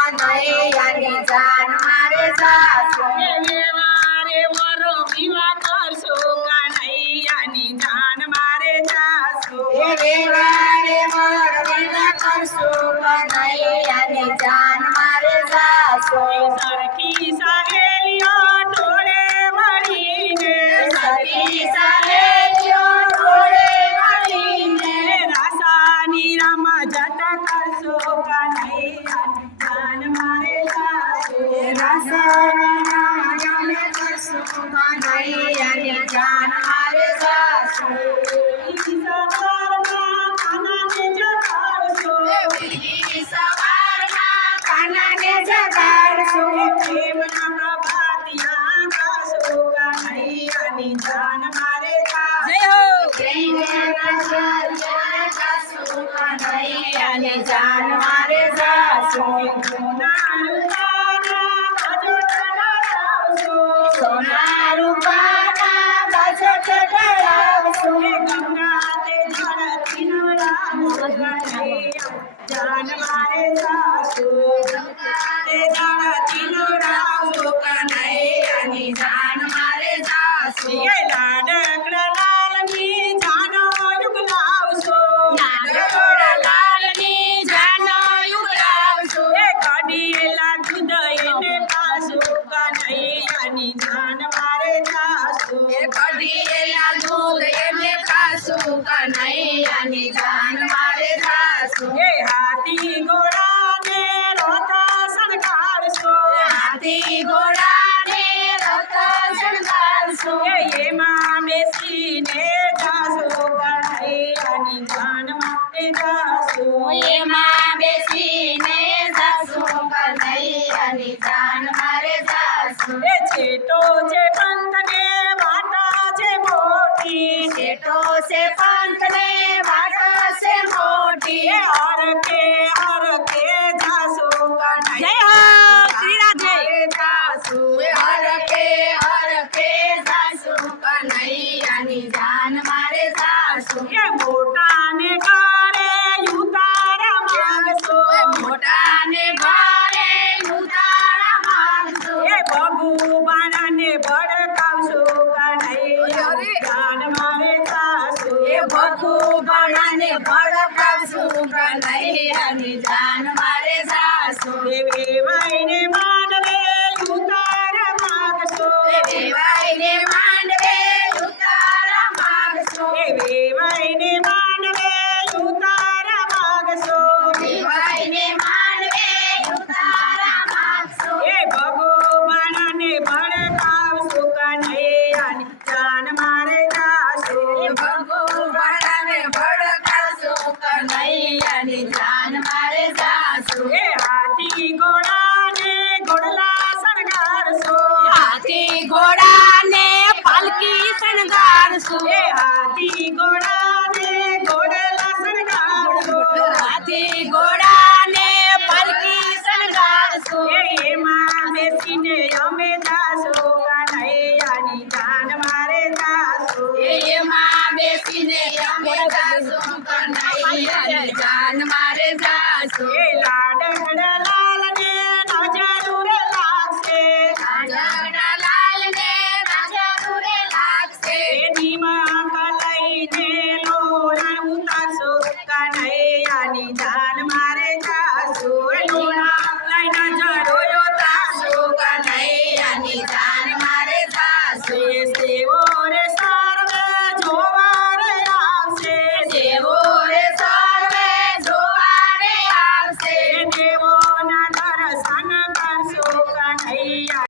કનૈયાની જાન મારે જાશું વ્યવહારે વરો વિવાહ કરશો કનૈયાની જાન મારે જાશું વ્યવહારે વરો વિવાહ કરશું કનૈયાની જાન મારે જાશું સરખી સહેલીઓ ટોળે મળીને સખી સહેલીઓ ટોળે મળીને રાસાની રમઝટ કરશો કનૈયાની જાન મારે જાશું રાસને કરશું કનૈયાની જાન મારે જાશું સવારમાં કાનાને જગાડશો બીજી સવારમાં કાનાને જગાડશું પ્રેમના પ્રભાતિયા ગાશો કનૈયાની જાન મારે જાશું કનૈયાની જાન મારે જાશું સોના રૂપાના બજટ ધરાવશું જાન મારે જાશું કનૈયાની જાન મારે જાશું લાડકડા લાલની જાનો યુગલાવશો લાલની જાનો યુગલાવશું કડીએલા દૂધ એને પાછું કનૈયાની જાન મારે જાશું કઢીએલા દૂધ એને ખાશું કનૈયાની જાન મારે જાશું હાથી ઘોડાને રોતા શણગારશો હાથી ઘોડાને રથા શણગારશું એમાં બેસીને જાશો કનૈયાની જાન મારે જાશું એમાં બેસીને જાશું કનૈયાની જાન મારે જાશું છેટો છે પંથને વાટા છે મોટી છેટો છે પંથને વાટા છે મોટી હરકે જાશો જય હો શ્રી રાધે જાશું હરકે જાશું કનૈયાની જાન મારે જાશું મોટાને ઘરે ઉતારા માંગશો મોટાને ઘરે ઉતારા માંગશું ભગવાનને ભડકાવશો કનૈયાની જાન મારે જાશું ભગવાનને ભડકાવશું કનૈયાની જાન મારે જાશું વેવાઈને માંડવે ઉતારા માંગશો દેવાઈને માંડવે ઉતારા માંગશું વેવાઈને માંડવે ઉતારા માંગશો દેવાઈને માંડવે ઉતારા માંગશું ભગવાનને ભડકાવશો કનૈયાની જાન મારે જાશું ભગવાનને ભડકાવશું કનૈયાની જાન મારે જાશું હાથી ઘોડાને ઘોડલા શણગારશો હાથી ઘોડાને પાલકી શણગારશું હાથી ઘોડાને ઘોડલા શણગારશો હાથી ઘોડાને પાલકી શણગારશું એમાં બેસીને અમે જાશો કનૈયાની જાન મારે જાશું એમાં બેસીને અમે જાશું કનૈયાની જાન મારે જાશું લાડકડા લાલને નજર લાગશે ઝઘડા લાલને નજર લાગશે એનીમાં કલઈને લોણા ઉતારશો કનૈયાની જાન મારે જાશું લોણા લઈને જરોયો તાશો કનૈયાની જાન મારે જાશું સેવો રે સર્વે જોવા રે આવશે જેવો રે સર્વે જોવા રે આવશે દેવોના દર્શન કરશો કનૈયા